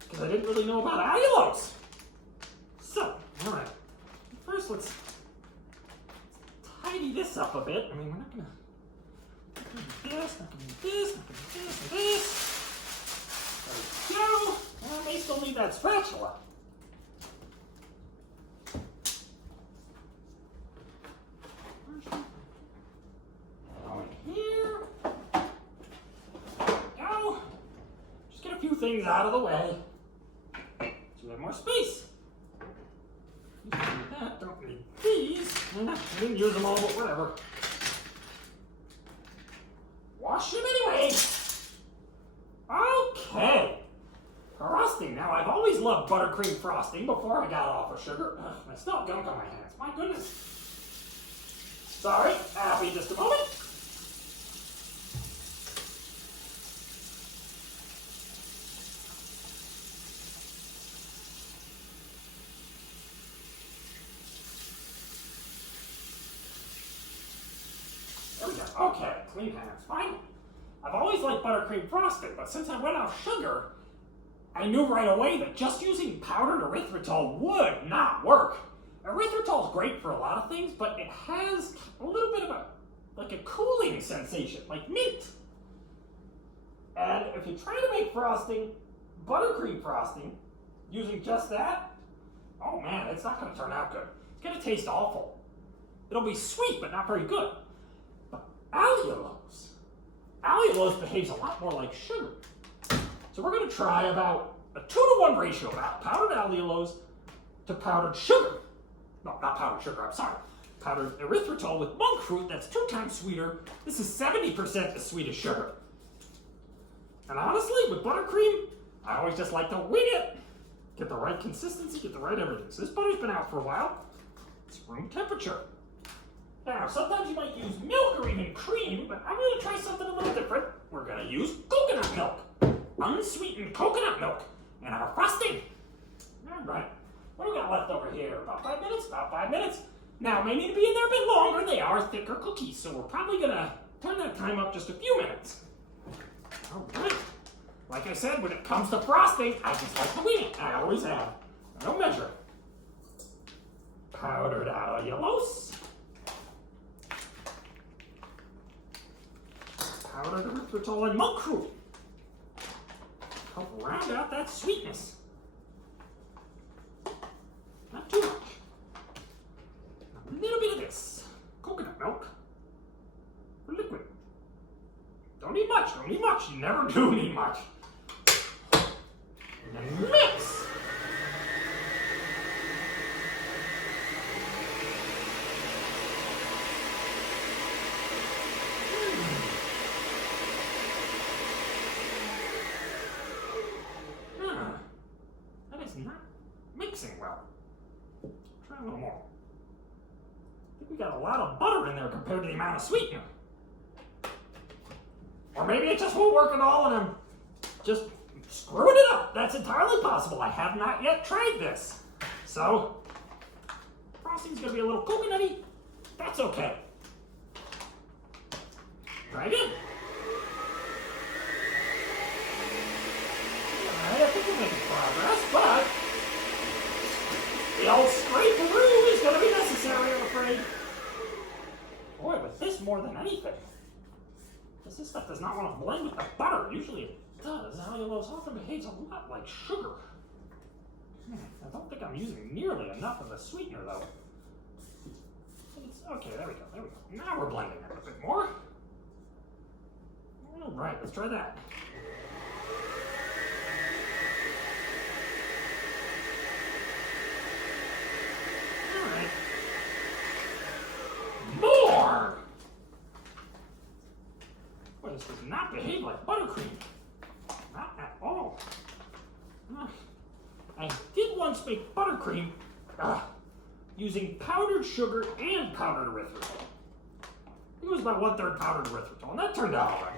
because I didn't really know about allulose. So, all right. First, let's tidy this up a bit. I mean, we're not gonna do this, not gonna do this, not gonna do this, and this. There we go. And I may still need that spatula. Here. There we go. Just get a few things out of the way so we have more space. Don't need these. I didn't use them all, but whatever. Wash them anyway. Okay. Frosting. Now, I've always loved buttercream frosting before I got off of sugar. I still have gunk on my hands. My goodness. Sorry. I'll be just a moment. Okay, clean hands, fine. I've always liked buttercream frosting, but since I went off sugar, I knew right away that just using powdered erythritol would not work. Erythritol is great for a lot of things, but it has a little bit of a cooling sensation, like mint. And if you try to make frosting, buttercream frosting, using just that, oh man, it's not going to turn out good. It's going to taste awful. It'll be sweet, but not very good. But allulose behaves a lot more like sugar. So we're going to try about a 2-to-1 ratio of powdered allulose to powdered sugar. No, not powdered sugar, I'm sorry. Powdered erythritol with monk fruit, that's 2 times sweeter. This is 70% as sweet as sugar. And honestly, with buttercream, I always just like to wing it. Get the right consistency, get the right everything. So this butter's been out for a while. It's room temperature. Now, sometimes you might use milk or even cream, but I'm going to try something a little different. We're going to use coconut milk. Unsweetened coconut milk in our frosting. All right. What do we got left over here? About 5 minutes? About 5 minutes. Now, may need to be in there a bit longer. They are thicker cookies, so we're probably going to turn that time up just a few minutes. All right. Like I said, when it comes to frosting, I just like to wing it. I always have. I don't measure. Powdered allulose. Powdered erythritol and monk fruit. Help round out that sweetness. Not too much. A little bit of this. Coconut milk. For liquid. Don't need much, don't need much. You never do need much. And then mix. That is not mixing well. Try a little more. I think we got a lot of butter in there compared to the amount of sweetener. Or maybe it just won't work at all and I'm just screwing it up. That's entirely possible. I have not yet tried this. So, frosting's gonna be a little coconutty. That's okay. Try again. Alright, I think we're making progress, but the old scrape-a-roo is gonna be necessary, I'm afraid. Boy, with this more than anything. This stuff does not want to blend with the butter. Usually it does. Allulose often behaves a lot like sugar. I don't think I'm using nearly enough of a sweetener, though. Okay, there we go, there we go. Now we're blending it a bit more. All right, let's try that. All right. More! Boy, this does not behave like buttercream. Not at all. I did once make buttercream using powdered sugar and powdered erythritol. It was about 1/3 powdered erythritol, and that turned out all right.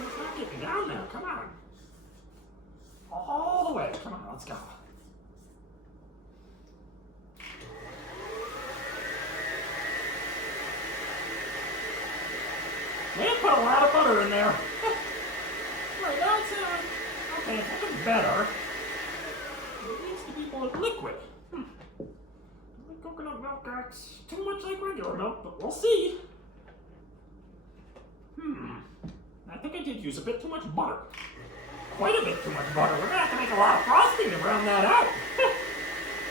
It's not getting down there, come on. All the way, come on, let's go. Man put a lot of butter in there. Right, that's okay, it's looking better. It needs to be more liquid. I think coconut milk acts too much like regular milk, but we'll see. I think I did use a bit too much butter. Quite a bit too much butter. We're gonna have to make a lot of frosting to round that out.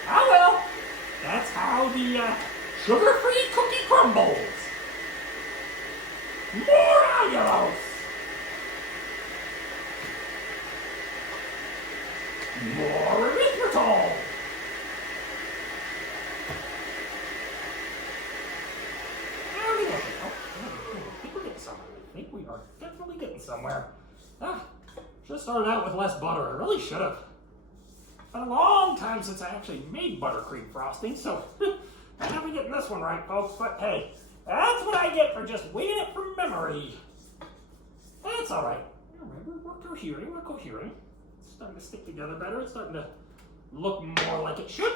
Oh well. That's how the sugar-free cookie crumbles. More allulose! More erythritol! I think we're getting somewhere. I think we are definitely getting somewhere. Should have started out with less butter. I really should have. It's been a long time since I actually made buttercream frosting, so I haven't getting this one right, folks, but hey. That's what I get for just winging it from memory. That's all right. We're coherent. It's starting to stick together better. It's starting to look more like it should.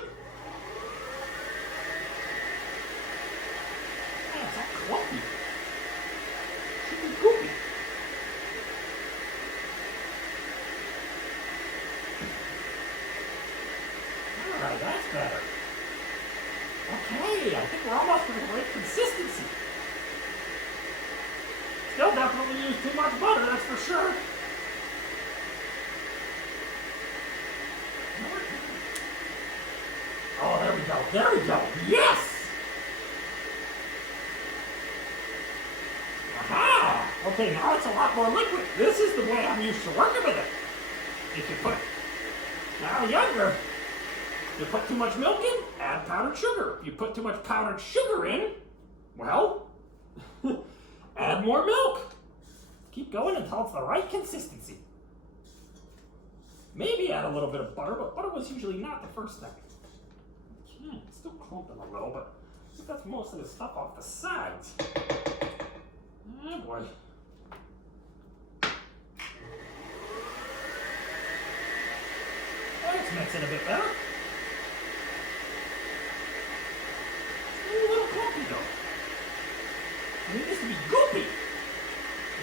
Yeah, it's all clumpy. Should be goopy. Alright, that's better. Okay, I think we're almost at the right consistency. Still definitely use too much butter, that's for sure. Oh, there we go, there we go. Yes! Aha! Okay, now it's a lot more liquid. This is the way I'm used to working with it. If you put, now younger, you put too much milk in, add powdered sugar. If you put too much powdered sugar in, well, add more milk. Keep going until it's the right consistency. Maybe add a little bit of butter, but butter was usually not the first thing. Okay, it's still clumping a little, but I think that's most of the stuff off the sides. Oh boy. Oh, it's mixing a bit better. Still a little clumpy though. I need this to be goopy.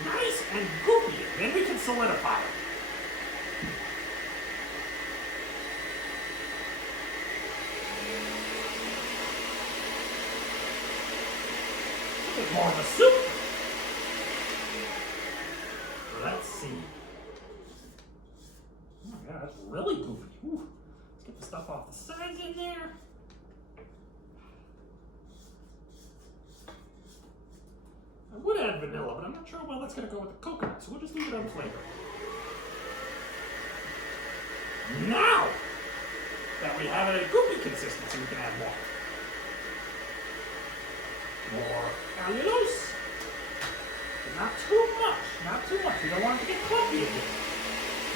Nice and goopy. Then we can solidify it. A bit more of a soup. Let's see. Oh yeah, that's really goopy. Ooh. Let's get the stuff off the sides in there. I would add vanilla, but I'm not sure how well that's going to go with the coconut, so we'll just leave it on flavor. Now that we have it at goopy consistency, we can add more. More allulose. But not too much, not too much. We don't want it to get clumpy again.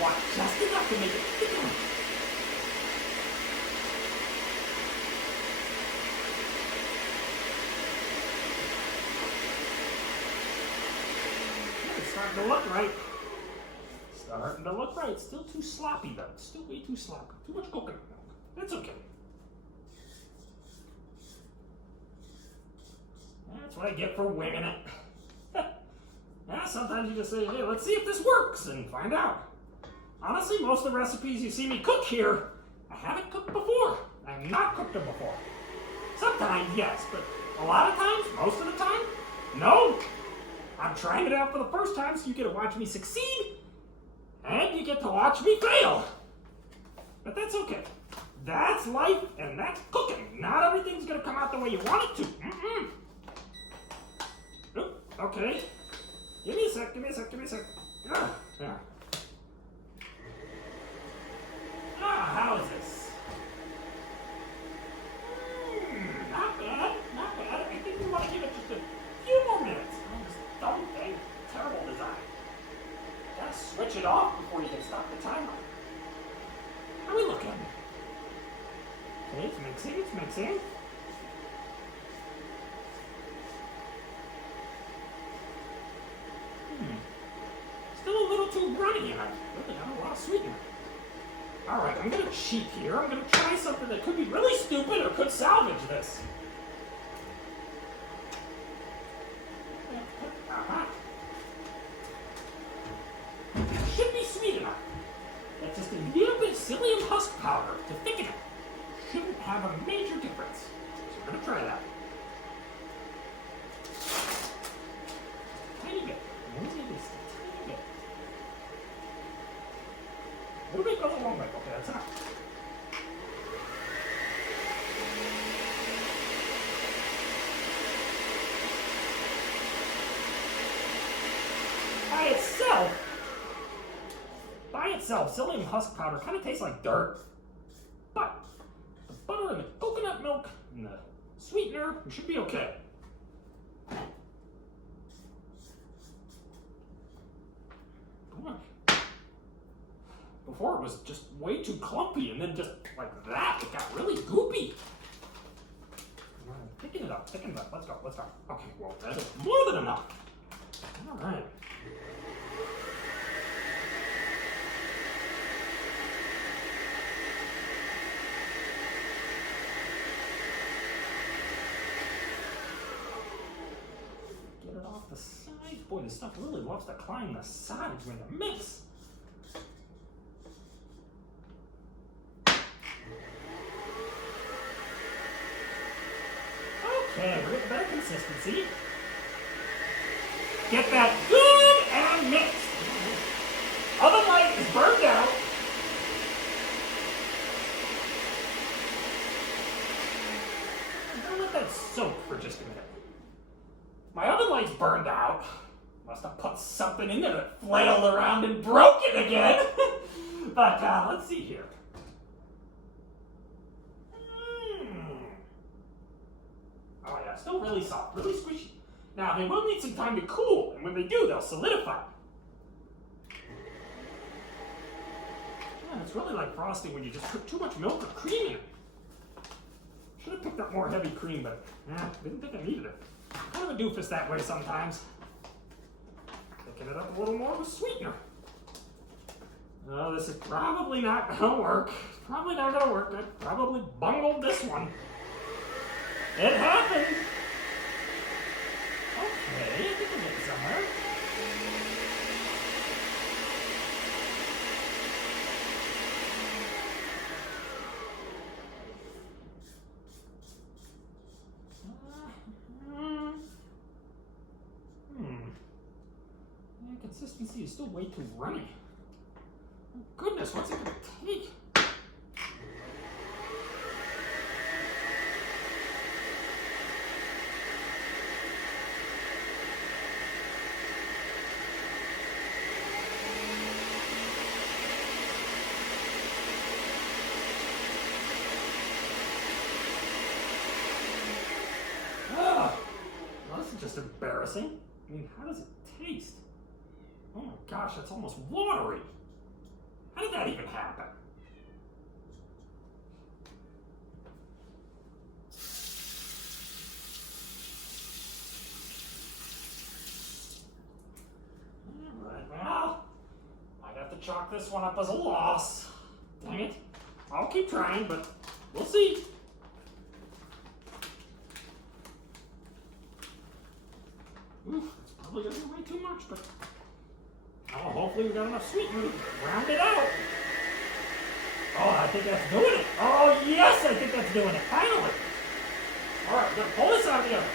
Want just enough to make it thick enough. Starting to look right. Starting to look right. Still too sloppy though. Still way too sloppy. Too much coconut milk. That's okay. That's what I get for winging it. Yeah, sometimes you just say, hey, let's see if this works and find out. Honestly, most of the recipes you see me cook here, I haven't cooked before. I've not cooked them before. Sometimes, yes, but a lot of times, most of the time, no. I'm trying it out for the first time, so you get to watch me succeed, and you get to watch me fail. But that's okay. That's life, and that's cooking. Not everything's gonna come out the way you want it to. Oop, okay. Give me a sec, give me a sec, give me a sec. Yeah. How is this? Not bad, not bad. I think we want to give it just a few more minutes. Dumb thing, terrible design. Gotta switch it off before you can stop the timer. How are we looking? Okay, it's mixing, it's mixing. Still a little too runny, and I really have a lot of sweetener. Alright, I'm gonna cheat here. I'm gonna try something that could be really stupid or could salvage this. Should be sweet enough. That's just a little bit of psyllium husk powder to thicken it. Shouldn't have a major difference. So we're gonna try that. Tiny bit. Only just a tiny bit. A little bit goes a long way. Okay, that's enough. By itself, psyllium husk powder kind of tastes like dirt. But the butter and the coconut milk and the sweetener, we should be okay. Before it was just way too clumpy, and then just like that, it got really goopy. Thicken it up, thicken it up. Let's go, let's go. Okay, well, that is more than enough. All right. this stuff really loves to climb the sides when you mix. Okay, we're getting better consistency. Get that good and mixed. Oven light is burned out. I'm gonna let that soak for just a minute. My oven light's burned out. Must have put something in there that flailed around and broke it again. But let's see here. Oh yeah, still really soft, really squishy. Now they will need some time to cool, and when they do, they'll solidify. Yeah, it's really like frosting when you just put too much milk or cream in it. Should have picked up more heavy cream, but didn't think I needed it. Kind of a doofus that way sometimes. Picking it up a little more with sweetener. Oh, this is probably not gonna work. It's probably not gonna work. I probably bungled this one. It happened. Okay, I think we'll get somewhere. Yeah, consistency is still way too runny. Oh, goodness, what's it gonna take? Just embarrassing. I mean, how does it taste? Oh my gosh, that's almost watery. How did that even happen? Alright, well, might have to chalk this one up as a loss. Dang it. I'll keep trying, but we'll see. Oof, that's probably gonna be way too much, but hopefully we got enough sweetener to round it out. Oh, I think that's doing it. Oh yes, I think that's doing it. Finally. All right, we're gonna pull this out of the oven.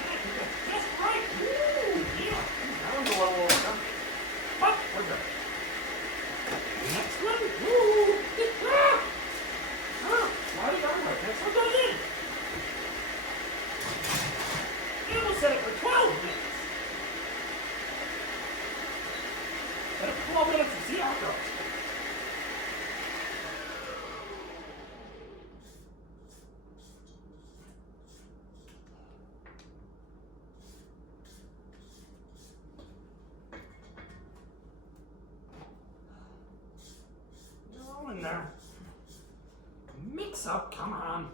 I think that's just right. Ooh, yeah. That one's a little over. But we're good. Next one. Woo! Slide it on right. Next one goes in. And we'll set it for 12 minutes. Set it for 12 minutes and see how it goes. In there. Mix up, come on.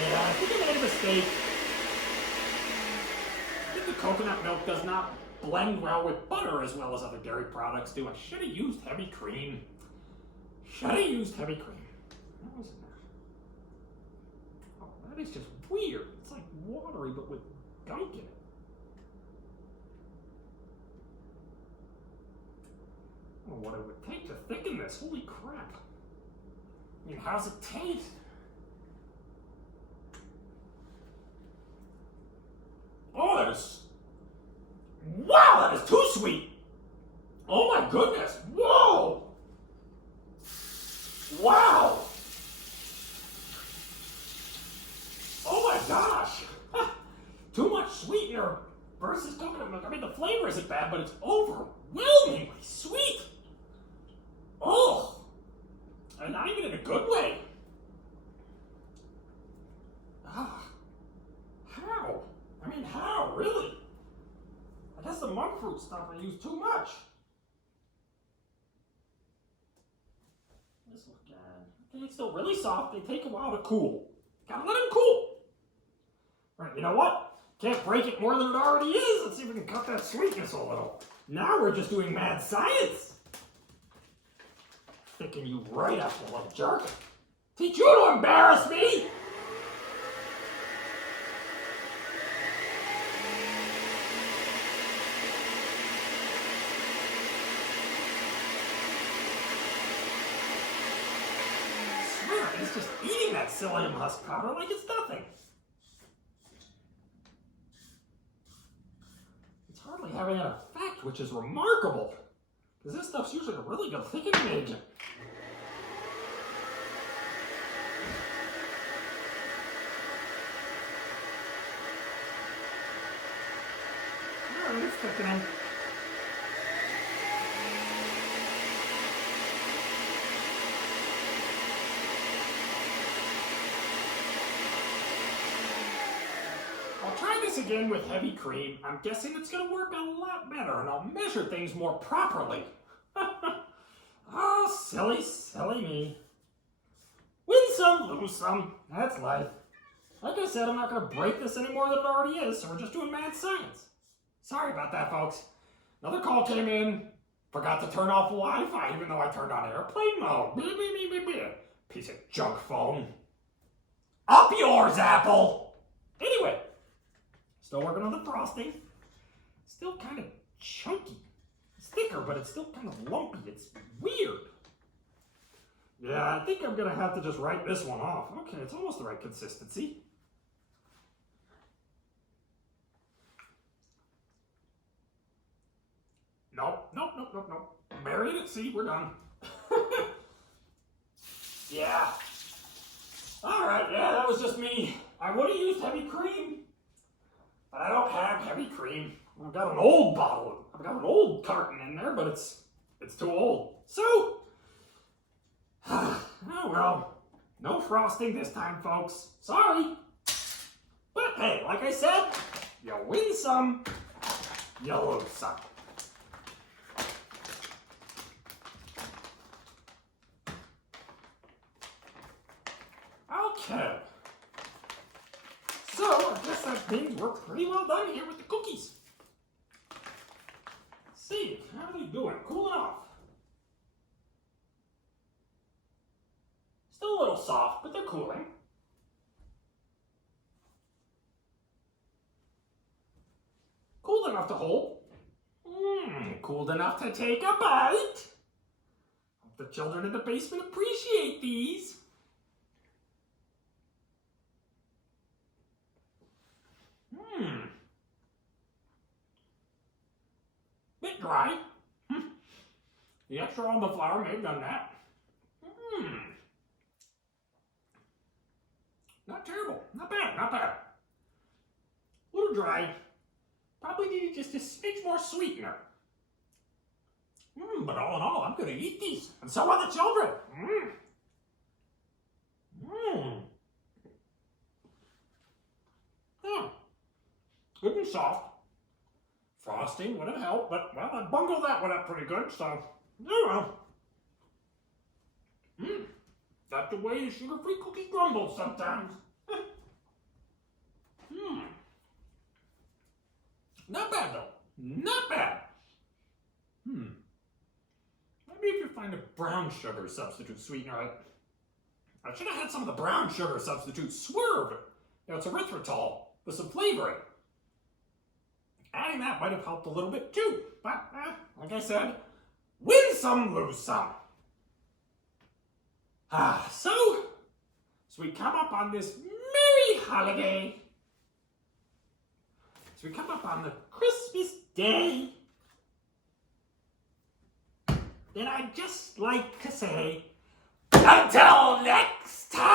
Yeah, I think I made a mistake. Coconut milk does not blend well with butter as well as other dairy products do. I should have used heavy cream. What was in there? Oh, that is just weird. It's like watery but with gunk in it. I don't know what it would take to thicken this. Holy crap. I mean, how's it taste? Oh, that is... Wow, that is too sweet. Oh my goodness. Whoa. Wow. Oh my gosh. Too much sweetener versus coconut milk. I mean, the flavor isn't bad, but it's overwhelmingly sweet. Oh. And not even in a good way. How? I mean, how? too much. This look good. Okay, it's still really soft. They take a while to cool. Gotta let them cool. All right, you know what? Can't break it more than it already is. Let's see if we can cut that sweetness a little. Now we're just doing mad science. Picking you right up, you little jerk. Teach you to embarrass me. I swear, he's just eating that psyllium husk powder like it's nothing. Hardly having an effect, which is remarkable, because this stuff's usually a really good thickening agent. All right, it's thickening. I'll try this again with heavy cream. I'm guessing it's going to work a lot better, and I'll measure things more properly. Oh, silly, silly me. Win some, lose some. That's life. Like I said, I'm not going to break this any more than it already is, so we're just doing mad science. Sorry about that, folks. Another call came in. Forgot to turn off Wi-Fi, even though I turned on airplane mode. Beep, beep, beep, beep, beep. Piece of junk phone. Up yours, Apple! Anyway. Still working on the frosting. Still kind of chunky. It's thicker, but it's still kind of lumpy. It's weird. Yeah, I think I'm going to have to just write this one off. Okay, it's almost the right consistency. Nope. Married it. See, we're done. Yeah. All right, yeah, that was just me. I would have used heavy cream. But I don't have heavy cream. I've got an old bottle. I've got an old carton in there, but it's too old. So, oh well, no frosting this time, folks. Sorry. But hey, like I said, you win some, you lose some. Okay. So, I guess that means we're pretty well done here with the cookies. Let's see, how are they doing? Cooling off. Still a little soft, but they're cooling. Cool enough to hold. Cool enough to take a bite. Hope the children in the basement appreciate these. Bit dry. The extra almond flour may have done that. Not terrible. Not bad. Not bad. A little dry. Probably needed just a smidge more sweetener. But all in all, I'm going to eat these. And so are the children. Yeah. Good and soft. Frosting would have helped, but, well, I bungled that one up pretty good, so, oh well. That's the way the sugar-free cookie crumbles sometimes. Not bad, though. Not bad. Maybe if you find a brown sugar substitute sweetener, I should have had some of the brown sugar substitute Swerve. You know, it's erythritol with some flavoring. Adding that might have helped a little bit too, but like I said, win some, lose some. So we come up on this merry holiday. So we come up on the Christmas day. Then I'd just like to say, until next time.